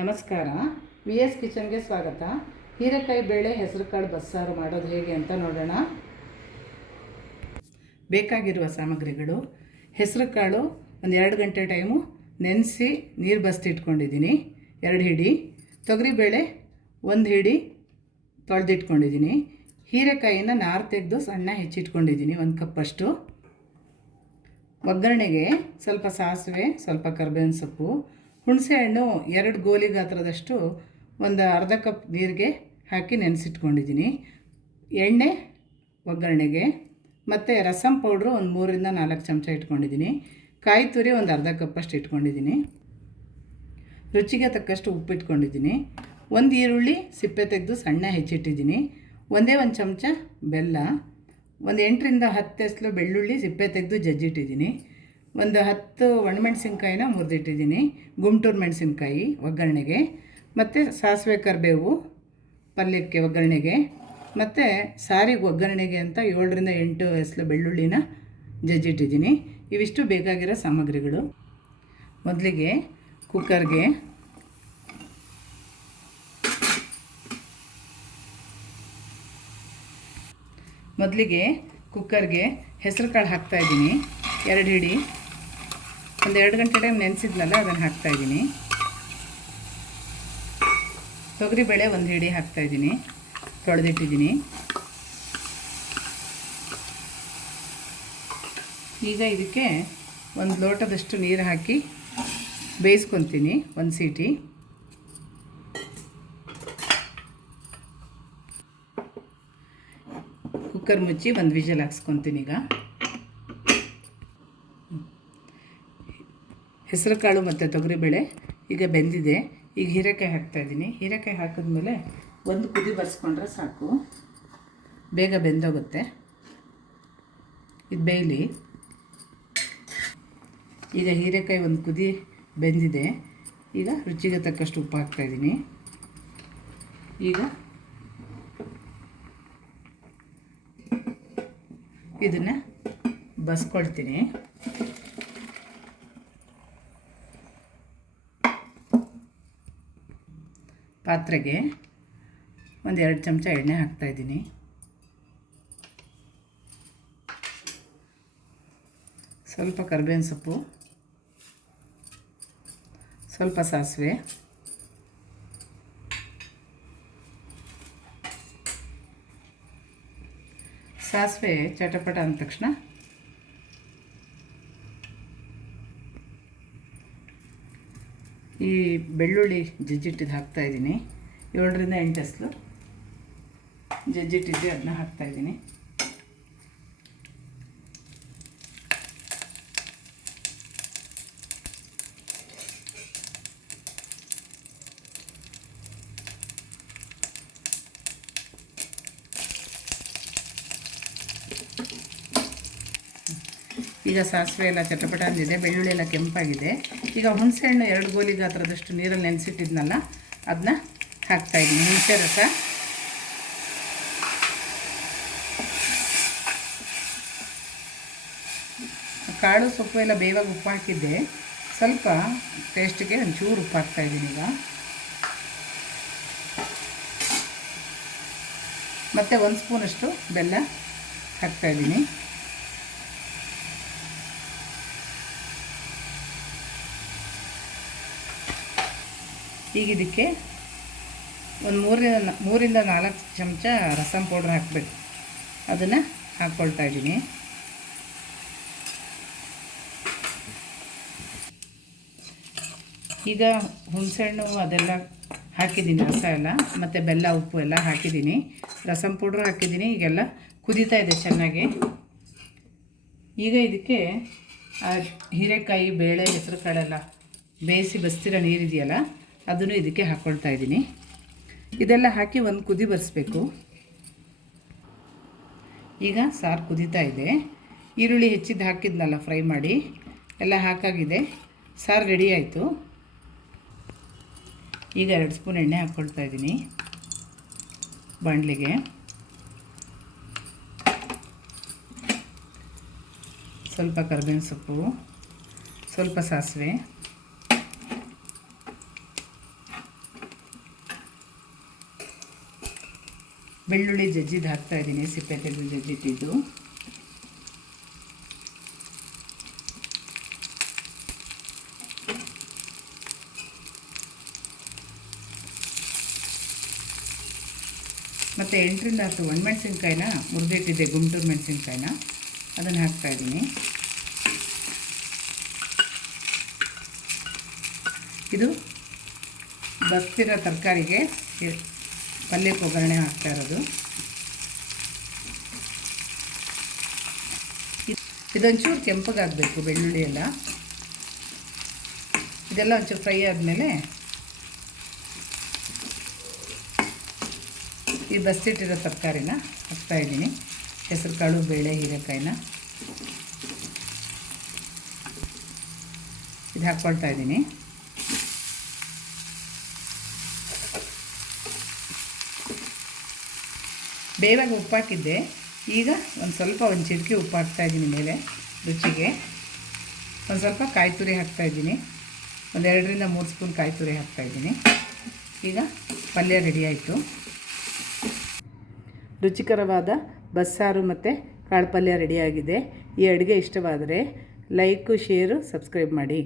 ನಮಸ್ಕಾರ. V S ಕಿಚನ್ಗೆ ಸ್ವಾಗತ. ಹೀರೆಕಾಯಿ ಬೇಳೆ ಹೆಸರುಕಾಳು ಬಸ್ಸಾರು ಮಾಡೋದು ಹೇಗೆ ಅಂತ ನೋಡೋಣ. ಬೇಕಾಗಿರುವ ಸಾಮಗ್ರಿಗಳು: ಹೆಸರುಕಾಳು ಒಂದು 2 ಗಂಟೆ ಟೈಮು ನೆನೆಸಿ ನೀರು ಬಸ್ತಿಟ್ಕೊಂಡಿದ್ದೀನಿ 2 ಹಿಡಿ. ತೊಗರಿಬೇಳೆ 1 ಹಿಡಿ ತೊಳೆದಿಟ್ಕೊಂಡಿದ್ದೀನಿ. ಹೀರೆಕಾಯಿನ ನಾರು ತೆಗೆದು ಸಣ್ಣ ಹೆಚ್ಚಿಟ್ಕೊಂಡಿದ್ದೀನಿ 1 ಕಪ್ಪಷ್ಟು. ಒಗ್ಗರಣೆಗೆ ಸ್ವಲ್ಪ ಸಾಸಿವೆ, ಸ್ವಲ್ಪ ಕರಿಬೇವಿನ ಸೊಪ್ಪು, ಹುಣಸೆಹಣ್ಣು 2 ಗೋಲಿ ಗಾತ್ರದಷ್ಟು ಒಂದು ಅರ್ಧ ಕಪ್ ನೀರಿಗೆ ಹಾಕಿ ನೆನೆಸಿಟ್ಕೊಂಡಿದ್ದೀನಿ. ಎಣ್ಣೆ ಒಗ್ಗರಣೆಗೆ, ಮತ್ತು ರಸಂ ಪೌಡ್ರು ಒಂದು 3ರಿಂದ 4 ಚಮಚ ಇಟ್ಕೊಂಡಿದ್ದೀನಿ. ಕಾಯಿ ತುರಿ ಒಂದು ಅರ್ಧ ಕಪ್ಪಷ್ಟು ಇಟ್ಕೊಂಡಿದ್ದೀನಿ. ರುಚಿಗೆ ತಕ್ಕಷ್ಟು ಉಪ್ಪು ಇಟ್ಕೊಂಡಿದ್ದೀನಿ. 1 ಈರುಳ್ಳಿ ಸಿಪ್ಪೆ ತೆಗೆದು ಸಣ್ಣ ಹೆಚ್ಚಿಟ್ಟಿದ್ದೀನಿ. ಒಂದೇ 1 ಚಮಚ ಬೆಲ್ಲ, ಒಂದು 8ರಿಂದ 10 ಎಸಳು ಬೆಳ್ಳುಳ್ಳಿ ಸಿಪ್ಪೆ ತೆಗೆದು ಜಜ್ಜಿಟ್ಟಿದ್ದೀನಿ. ಒಂದು 10 ಒಣಮೆಣಸಿನ್ಕಾಯಿನ ಮುರಿದಿಟ್ಟಿದ್ದೀನಿ, ಗುಂಟೂರು ಮೆಣಸಿನ್ಕಾಯಿ ಒಗ್ಗರಣೆಗೆ, ಮತ್ತು ಸಾಸಿವೆ ಕರಿಬೇವು ಪಲ್ಯಕ್ಕೆ ಒಗ್ಗರಣೆಗೆ, ಮತ್ತು ಸಾರಿಗೆ ಒಗ್ಗರಣೆಗೆ ಅಂತ 7ರಿಂದ 8 ಎಸಳು ಬೆಳ್ಳುಳ್ಳಿನ ಜಜ್ಜಿಟ್ಟಿದ್ದೀನಿ. ಇವಿಷ್ಟು ಬೇಕಾಗಿರೋ ಸಾಮಗ್ರಿಗಳು. ಮೊದಲಿಗೆ ಕುಕ್ಕರ್ಗೆ ಹೆಸರುಕಾಳು ಹಾಕ್ತಾಯಿದ್ದೀನಿ 2 ಹಿಡಿ. ಒಂದು 2 ಗಂಟೆ ಟೈಮ್ ನೆನೆಸಿದ್ನಲ್ಲ ಅದನ್ನು ಹಾಕ್ತಾಯಿದ್ದೀನಿ. ತೊಗರಿಬೇಳೆ 1 ಹಿಡಿ ಹಾಕ್ತಾಯಿದ್ದೀನಿ, ತೊಳೆದಿಟ್ಟಿದ್ದೀನಿ. ಈಗ ಇದಕ್ಕೆ 1 ಲೋಟದಷ್ಟು ನೀರು ಹಾಕಿ ಬೇಯಿಸ್ಕೊತೀನಿ 1 ಸೀಟಿ. ಕುಕ್ಕರ್ ಮುಚ್ಚಿ 1 ವಿಷಲ್ ಹಾಕ್ಸ್ಕೊತೀನಿ. ಈಗ ಹೆಸರುಕಾಳು ಮತ್ತು ತೊಗರಿಬೇಳೆ ಈಗ ಬೆಂದಿದೆ. ಈಗ ಹೀರೆಕಾಯಿ ಹಾಕ್ತಾಯಿದ್ದೀನಿ. ಹೀರೆಕಾಯಿ ಹಾಕಿದ್ಮೇಲೆ 1 ಕುದಿ ಬರ್ಸ್ಕೊಂಡ್ರೆ ಸಾಕು, ಬೇಗ ಬೆಂದೋಗುತ್ತೆ. ಇದು ಬೇಯಲಿ. ಈಗ ಹೀರೆಕಾಯಿ 1 ಕುದಿ ಬೆಂದಿದೆ. ಈಗ ರುಚಿಗೆ ತಕ್ಕಷ್ಟು ಉಪ್ಪು ಹಾಕ್ತಾಯಿದ್ದೀನಿ. ಈಗ ಇದನ್ನು ಬಸ್ಕೊಳ್ತೀನಿ. ಪಾತ್ರೆಗೆ ಒಂದು 2 ಚಮಚ ಎಣ್ಣೆ ಹಾಕ್ತಾಯಿದ್ದೀನಿ. ಸ್ವಲ್ಪ ಕರಿಬೇವಿನ ಸೊಪ್ಪು, ಸ್ವಲ್ಪ ಸಾಸಿವೆ, ಸಾಸಿವೆ ಚಟಪಟ ಅಂದ ತಕ್ಷಣ ಈ ಬೆಳ್ಳುಳ್ಳಿ ಜಜ್ಜಿಟ್ಟಿದ್ದು ಹಾಕ್ತಾಯಿದ್ದೀನಿ. 7ರಿಂದ 8 ಎಸಳು ಜಜ್ಜಿಟ್ಟಿದ್ದೆ ಅದನ್ನ ಹಾಕ್ತಾಯಿದ್ದೀನಿ. ಈಗ ಸಾಸಿವೆ ಎಲ್ಲ ಚಟಪಟ ಅಂದಿದೆ, ಬೆಳ್ಳುಳ್ಳಿ ಎಲ್ಲ ಕೆಂಪಾಗಿದೆ. ಈಗ ಹುಣಸೆಹಣ್ಣು 2 ಗೋಲಿ ಗಾತ್ರದಷ್ಟು ನೀರಲ್ಲಿ ನೆನೆಸಿಟ್ಟಿದ್ನಲ್ಲ ಅದನ್ನ ಹಾಕ್ತಾಯಿದ್ದೀನಿ. ಹುಣಸೆ ರಸ, ಕಾಳು ಸೊಪ್ಪು ಎಲ್ಲ ಬೇವಾಗ ಉಪ್ಪು ಹಾಕಿದ್ದೆ, ಸ್ವಲ್ಪ ಟೇಸ್ಟಿಗೆ ಒಂಚೂರು ಉಪ್ಪು ಹಾಕ್ತಾಯಿದ್ದೀನಿ. ಈಗ ಮತ್ತು 1 ಸ್ಪೂನಷ್ಟು ಬೆಲ್ಲ ಹಾಕ್ತಾಯಿದ್ದೀನಿ. ಈಗ ಇದಕ್ಕೆ ಒಂದು 3ರಿಂದ 4 ಚಮಚ ರಸಂ ಪೌಡ್ರ್ ಹಾಕಬೇಕು. ಅದನ್ನು ಹಾಕ್ಕೊಳ್ತಾ ಇದ್ದೀನಿ. ಈಗ ಹುಣಸೆಹಣ್ಣು ಅದೆಲ್ಲ ಹಾಕಿದ್ದೀನಿ, ರಸ ಎಲ್ಲ, ಮತ್ತು ಬೆಲ್ಲ ಉಪ್ಪು ಎಲ್ಲ ಹಾಕಿದ್ದೀನಿ, ರಸಂ ಪೌಡ್ರು ಹಾಕಿದ್ದೀನಿ. ಈಗೆಲ್ಲ ಕುದೀತಾ ಇದೆ ಚೆನ್ನಾಗಿ. ಈಗ ಇದಕ್ಕೆ ಹೀರೆಕಾಯಿ ಬೇಳೆ ಹೆಸರುಕಾಳೆಲ್ಲ ಬೇಯಿಸಿ ಬಸ್ತಿರೋ ನೀರಿದೆಯಲ್ಲ ಅದನ್ನು ಇದಕ್ಕೆ ಹಾಕ್ಕೊಳ್ತಾ ಇದ್ದೀನಿ. ಇದೆಲ್ಲ ಹಾಕಿ 1 ಕುದಿ ಬರಿಸ್ಬೇಕು. ಈಗ ಸಾರು ಕುದೀತಾ ಇದೆ. ಈರುಳ್ಳಿ ಹೆಚ್ಚಿದ್ದು ಹಾಕಿದ್ನಲ್ಲ ಫ್ರೈ ಮಾಡಿ ಎಲ್ಲ ಹಾಕಾಗಿದೆ. ಸಾರು ರೆಡಿ ಆಯಿತು. ಈಗ 2 ಸ್ಪೂನ್ ಎಣ್ಣೆ ಹಾಕ್ಕೊಳ್ತಾ ಇದ್ದೀನಿ ಬಾಣಲಿಗೆ. ಸ್ವಲ್ಪ ಕರಿಬೇವಿನ ಸೊಪ್ಪು, ಸ್ವಲ್ಪ ಸಾಸಿವೆ, ಬೆಳ್ಳುಳ್ಳಿ ಜಜ್ಜಿದ್ದು ಹಾಕ್ತಾಯಿದ್ದೀನಿ, ಸಿಪ್ಪೆ ತೆಗೆದು ಜಜ್ಜಿಟ್ಟಿದ್ದು. ಮತ್ತು 8ರಿಂದ 10 ಒಣಮೆಣಸಿನ್ಕಾಯಿನ ಮುರಿದಿಟ್ಟಿದ್ದೆ, ಗುಂಟೂರು ಮೆಣಸಿನ್ಕಾಯಿನ, ಅದನ್ನು ಹಾಕ್ತಾಯಿದ್ದೀನಿ. ಇದು ಬಸ್ತಿರೋ ತರಕಾರಿಗೆ ಪಲ್ಯಕ್ಕೆ ಒಗ್ಗರಣೆ ಹಾಕ್ತಾ ಇರೋದು. ಇದೊಂಚೂರು ಕೆಂಪಗಾಗಬೇಕು ಬೆಳ್ಳುಳ್ಳಿ ಎಲ್ಲ. ಇದೆಲ್ಲ ಒಂಚೂರು ಫ್ರೈ ಆದಮೇಲೆ ಈ ಬಸ್ತಿಟ್ಟಿರೋ ತರಕಾರಿನ ಹಾಕ್ತಾಯಿದ್ದೀನಿ. ಹೆಸರು ಕಾಳು, ಬೇಳೆ, ಹೀರೆಕಾಯಿನ ಇದು ಹಾಕ್ಕೊಳ್ತಾ ಇದ್ದೀನಿ. ಬೇವಾಗ ಉಪ್ಪು ಹಾಕಿದ್ದೆ, ಈಗ ಒಂದು ಚಿಟಿಕೆ ಉಪ್ಪು ಹಾಕ್ತಾಯಿದ್ದೀನಿ ಮೇಲೆ ರುಚಿಗೆ. ಒಂದು ಸ್ವಲ್ಪ ಕಾಯಿ ತುರಿ ಹಾಕ್ತಾಯಿದ್ದೀನಿ, ಒಂದು 2ರಿಂದ 3 ಸ್ಪೂನ್ ಕಾಯಿ ತುರಿ ಹಾಕ್ತಾಯಿದ್ದೀನಿ. ಈಗ ಪಲ್ಯ ರೆಡಿ ಆಯಿತು. ರುಚಿಕರವಾದ ಬಸ್ಸಾರು ಮತ್ತು ಕಾಳು ಪಲ್ಯ ರೆಡಿಯಾಗಿದೆ. ಈ ಅಡುಗೆ ಇಷ್ಟವಾದರೆ ಲೈಕು, ಶೇರು, ಸಬ್ಸ್ಕ್ರೈಬ್ ಮಾಡಿ.